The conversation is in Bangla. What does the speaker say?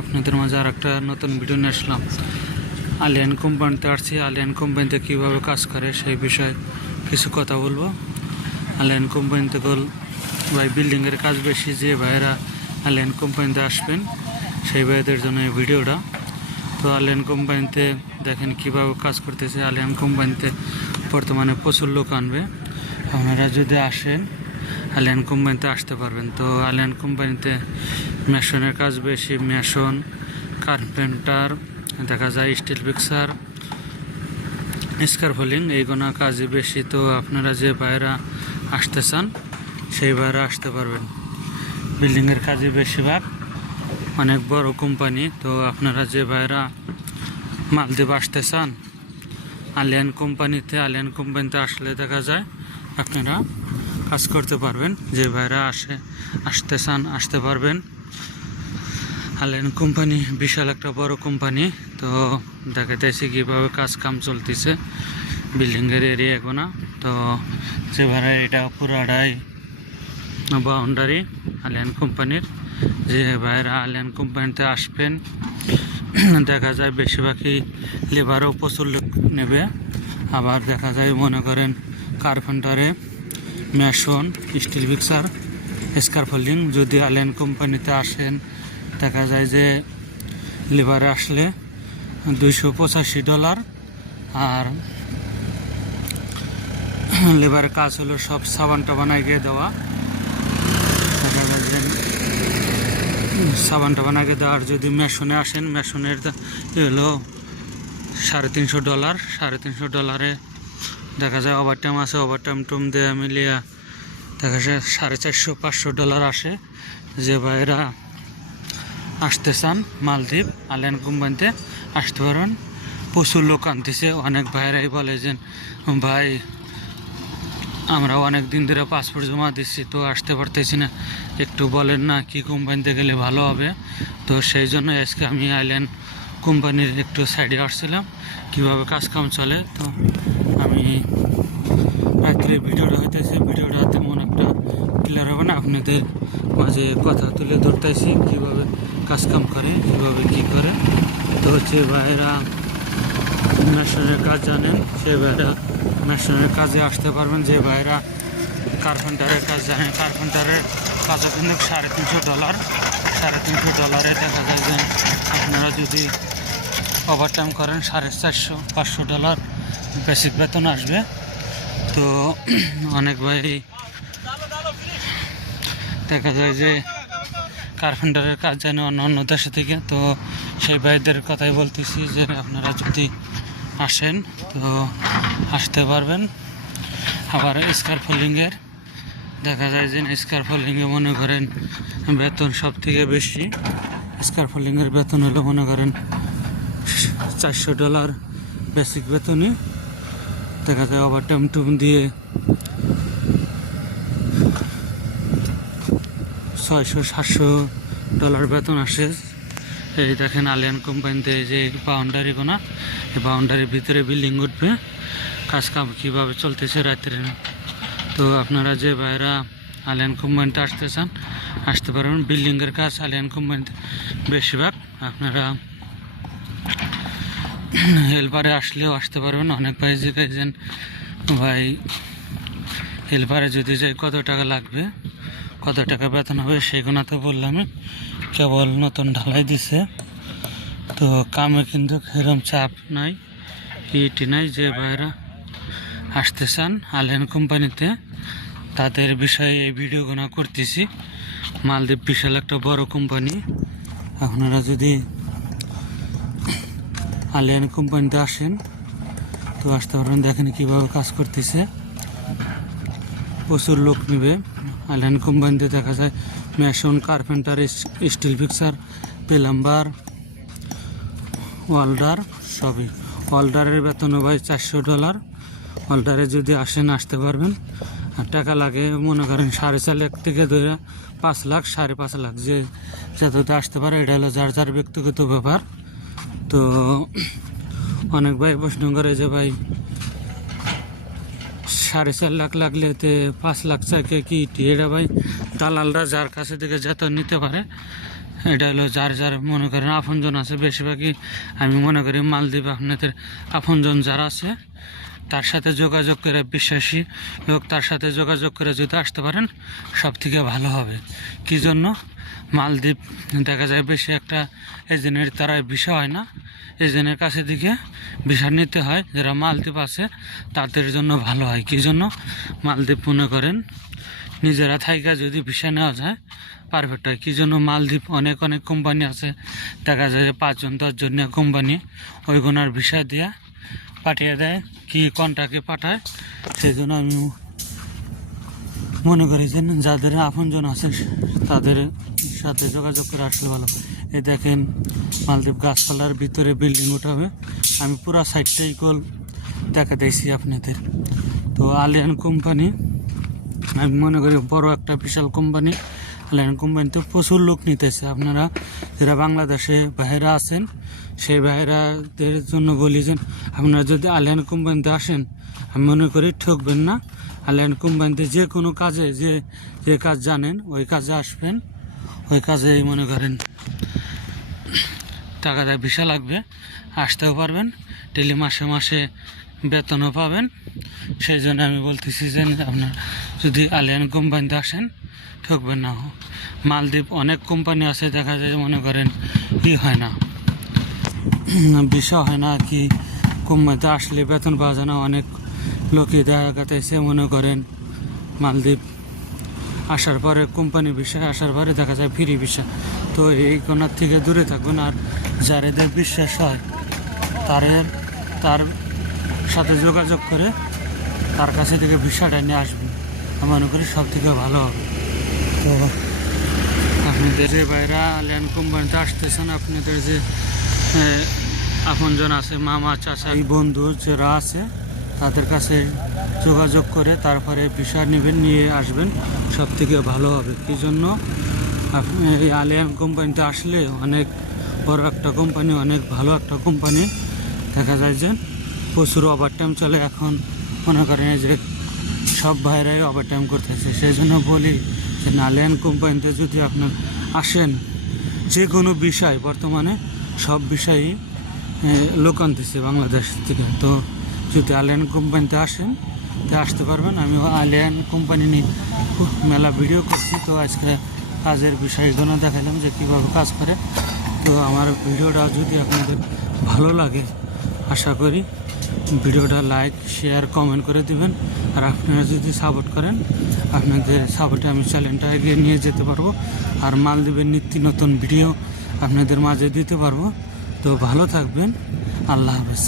আপনাদের মাঝে আর একটা নতুন ভিডিও নিয়ে আসলাম। আলিয়ান কোম্পানিতে আসছি। আলিয়ান কোম্পানিতে কীভাবে কাজ করে সেই বিষয়ে কিছু কথা বলব। আলিয়ান কোম্পানিতে গোল ভাই বিল্ডিংয়ের কাজ বেশি, যে ভাইয়েরা আলিয়ান কোম্পানিতে আসবেন, সেই ভাইদের জন্য এই ভিডিওটা তো আলিয়ান কোম্পানিতে দেখেন কীভাবে কাজ করতেছে। আলিয়ান কোম্পানিতে বর্তমানে প্রচুর লোক আনবে। আপনারা যদি আসেন আলিয়ান কোম্পানিতে আসতে পারবেন। তো আলিয়ান কোম্পানিতে মেশনের কাজ বেশি, মেশন, কার্পেন্টার, দেখা যায় স্টিল পিক্সার স্কারফলিং এইগুলো কাজই বেশি। তো আপনারা যে বাইরা আসতে চান, সেই বাইরে আসতে পারবেন। বিল্ডিংয়ের কাজে বেশিরভাগ, অনেক বড় কোম্পানি। তো আপনারা যে বাইরা মালদ্বীপ আসতে চান, আলিয়ান কোম্পানিতে আলিয়ান কোম্পানিতে আসলে দেখা যায়, আপনারা কাজ করতে পারবেন। যে ভাইরা আসে, আসতে চান, আসতে পারবেন। আলিয়ান কোম্পানি বিশাল একটা বড় কোম্পানি তো দেখাতেছি কীভাবে কাজ কাম চলতেছে বিল্ডিংয়ের এরিয়া এগোনা তো ভাড়া এটা পুরাটাই বাউন্ডারি আলিয়ান কোম্পানির যে ভাইরা আলিয়ান কোম্পানিতে আসবেন, দেখা যায় বেশিরভাগই লেবারও প্রচুর লোক নেবে। আবার দেখা যায় মনে করেন কার্পেন্টারে মেশন স্টিল মিক্সার স্কারফোল্ডিং যদি আলিয়ান কোম্পানিতে আসেন দেখা যায় যে লিভারে আসলে দুইশো পঁচাশি ডলার আর লেবারের কাজ হলো সব সাবান টাবান আগে দেওয়া। দেখা যায় যে সাবান টাবান আগে দেওয়া, আর যদি মেশনে আসেন, মেশনের হলো সাড়ে তিনশো ডলার, সাড়ে তিনশো ডলারে দেখা যায় ওভার টাইম আছে ওভার টাইম টুম দেওয়া মিলিয়া দেখা যায় সাড়ে চারশো পাঁচশো ডলার আসে। যে ভাইরা আসতে চান মালদ্বীপ আলিয়ান কোম্পানিতে আসতে পারেন। প্রচুর লোক আনতেছে, অনেক ভাইরাই বলে যে, ভাই, আমরা অনেক দিন ধরে পাসপোর্ট জমা দিচ্ছি, তো আসতে পারতেছি না। একটু বলেন না কি কোম্পানিতে গেলে ভালো হবে? তো সেই জন্য আজকে আমি আইল্যান্ড কোম্পানির একটু সাইডে আসছিলাম, কীভাবে কাজকাম চলে। তো আমি রাত্রে ভিডিওটা হইতেছে, ভিডিওটা তেমন একটা ক্লিয়ার হবে না। আপনাদের মাঝে কথা তুলে ধরতেছি, কীভাবে কাজ কাম করে, কীভাবে কী করে? তো হচ্ছে ভাইরা মেশিনের কাজ জানেন সে ভাইরা মেশিনের কাজে আসতে পারবেন, যে ভাইরা কার্পেন্টারের কাজ জানেন কার্পেন্টারের কাজও কিন্তু সাড়ে তিনশো ডলার, সাড়ে তিনশো ডলারে দেখা যায় যে আপনারা যদি ওভার টাইম করেন, সাড়ে চারশো, পাঁচশো ডলার বেসিক বেতন আসবে। তো অনেক ভাই দেখা যায় যে কার্পেন্টারের কাজ জানে অন্য অন্য দেশে থেকে। তো সেই ভাইদের কথাই বলতেছি যে, আপনারা যদি আসেন, তো আসতে পারবেন। আবার স্কারফোল্ডিংয়ের দেখা যায় যে স্কারফোল্ডিংয়ে মনে করেন বেতন সব থেকে বেশি। স্কারফোল্ডিংয়ের বেতন হলো মনে করেন চারশো ডলার বেসিক বেতনই দেখা যায় ওভার টাইম টুম দিয়ে ছয়শো, সাতশো ডলার বেতন আসে। এই দেখেন আলিয়ান কোম্পানিতে এই যে বাউন্ডারি কোনা এই বাউন্ডারির ভিতরে বিল্ডিং উঠবে। কাজ কাম কীভাবে চলতেছে রাত্রে তো আপনারা যে ভাইরা আলিয়ান কোম্পানিতে আসতে চান, আসতে পারবেন। বিল্ডিংয়ের কাজ আলিয়ান কোম্পানিতে বেশিরভাগ আপনারা হেলপারে আসলেও আসতে পারবেন। অনেক ভাই জিজ্ঞাসেন ভাই হেলপারে যদি যাই কত টাকা লাগবে কত টাকা বেতন হবে সেগুলো তো বললাম, কেবল নতুন ঢালাই দিছে। তো কামে কিন্তু সেরম চাপ নাই ইটি নাই, যে ভাইরা আসতে চান আলিয়ান কোম্পানিতে, তাদের বিষয়ে এই ভিডিওগুলো করতেছি। মালদ্বীপ বিশাল একটা বড় কোম্পানি। আপনারা যদি আলিয়ান কোম্পানিতে আসেন, তো আসতে পারবেন দেখেন কীভাবে কাজ করতেছে। প্রচুর লোক নেবে। আলিয়ান কোম্পানিতে দেখা যায়। Mason carpenter steel fixer, plumber, welder সবই। ওয়াল্ডারের বেতন ভাই চারশো ডলার। ওয়াল্ডারে যদি আসেন, আসতে পারবেন। আর টাকা লাগে, মনে করেন সাড়ে চার লাখ থেকে ধরে পাঁচ লাখ, সাড়ে পাঁচ লাখ যে যাতে আসতে পারে, এটা হলো যার যার ব্যক্তিগত ব্যাপার। তো অনেক ভাই প্রশ্ন করে যে ভাই সাড়ে চার লাখ লাগলে তে পাঁচ লাখ চাইকে কি এটা ভাই? দালালরা যার কাছে থেকে যত নিতে পারে, এটা হলো যার যার মনে করেন আপনজন আছে বেশিরভাগই। আমি মনে করি মালদ্বীপ আপনাদের আপনজন যারা আছে, তার সাথে যোগাযোগ করে বিশ্বাসী লোক, তার সাথে যোগাযোগ করে যদি আসতে পারেন সব থেকে ভালো হবে। কী জন্য? মালদ্বীপ দেখা যায় বেশি একটা এজেন্টের তারা বিষয় হয় না। এজেন্টের কাছে দিকে বিষা নিতে হয়, যারা মালদ্বীপ আছে, তাদের জন্য ভালো হয়। কী জন্য? মালদ্বীপ মনে করেন, নিজেরা থাইকা যদি ভিসা নেওয়া যায় পারফেক্ট হয়। কী জন্য? মালদ্বীপ অনেক অনেক কোম্পানি আছে। দেখা যায় পাঁচজন, দশজন কোম্পানি ওইগুনার ভিসা দিয়া পাঠিয়ে দেয়, কি কন্টাকে পাঠায়। সেই জন্য আমি মনে করি যে যাদের আপনজন আছে, তাদের সাথে যোগাযোগ করে আসলে ভালো। এই দেখেন মালদ্বীপ গাছপালার ভিতরে বিল্ডিং উঠাবে। আমি পুরা সাইডটাই গোল দেখা দিয়েছি আপনাদের। তো আলিয়ান কোম্পানি আমি মনে করি বড় একটা বিশাল কোম্পানি আলিয়ান কোম্পানিতে প্রচুর লোক নিতেছে। আপনারা যারা বাংলাদেশে বাইরে আছেন, সেই বাইরাদের জন্য বলি যে, আপনারা যদি আলিয়ান কোম্পানিতে আসেন, আমি মনে করি ঠকবেন না। আলিয়ান কোম্পানিতে যে কোনো কাজে যে যে কাজ জানেন, ওই কাজে আসবেন। ওই কাজেই মনে করেন। টাকা দেয়, ভিসা লাগবে, আসতেও পারবেন ডেলি মাসে মাসে বেতনও পাবেন। সেই জন্য আমি বলতেছি যে আপনার যদি আলিয়ান কোম্পানিতে আসেন, ঠকবেন না। মালদ্বীপ অনেক কোম্পানি আছে, দেখা যায় মনে করেন ই হয় না। বিষয় হয় না, কি কোম্পানিতে আসলে বেতন পাওয়া যায় না। অনেক লোকই দেখা গেছে, মনে করেন মালদ্বীপ আসার পরে, কোম্পানি বিষয় আসার পরে দেখা যায় ফ্রি বিষয়। তো এই কোনার থেকে দূরে থাকবেন আর যার এদের বিশ্বাস হয়, তার তার সাথে যোগাযোগ করে তার কাছে থেকে ভিসাটা নিয়ে আসবেন। আমি মনে করি সব থেকে ভালো হবে। তো আপনাদের যে বাইরা ল্যান্ড কোম্পানিতে আসতেছেন, আপনাদের যে আপনজন আছে, মামা, চাচা, এই বন্ধু যারা আছে তাদের কাছে যোগাযোগ করে তারপরে ভিসা নেবেন, নিয়ে আসবেন। সব থেকে ভালো হবে। এই জন্য আপনি এই আলিয়ান কোম্পানিতে আসলে অনেক বড় একটা কোম্পানি, অনেক ভালো একটা কোম্পানি। দেখা যায় যে প্রচুর ওভারটাইম চলে। এখন মনে করেন যে সব ভাইরাই ওভারটাইম করতেছে। সেই জন্য বলি যে নালিয়ান কোম্পানিতে যদি আপনার আসেন, যে কোনো বিষয়, বর্তমানে সব বিষয়ই লোক আনতেছে বাংলাদেশ থেকে। তো যদি আলিয়ান কোম্পানিতে আসেন, তো আসতে পারবেন। আমি আলিয়ান কোম্পানি নিয়ে মেলা ভিডিও করছি। তো আজকে কাজের বিষয়গুলো দেখালাম যে কীভাবে কাজ করে। তো আমার ভিডিওটা যদি আপনাদের ভালো লাগে, আশা করি ভিডিওটা লাইক, শেয়ার, কমেন্ট করে দিবেন। আর আপনারা যদি সাপোর্ট করেন, আপনাদের সাপোর্টে আমি চ্যানেলটা এগিয়ে নিয়ে যেতে পারব। আর মালদ্বীপের নিত্য নতুন ভিডিও আপনাদের মাঝে দিতে পারব। তো ভালো থাকবেন। আল্লাহ হাফেজ।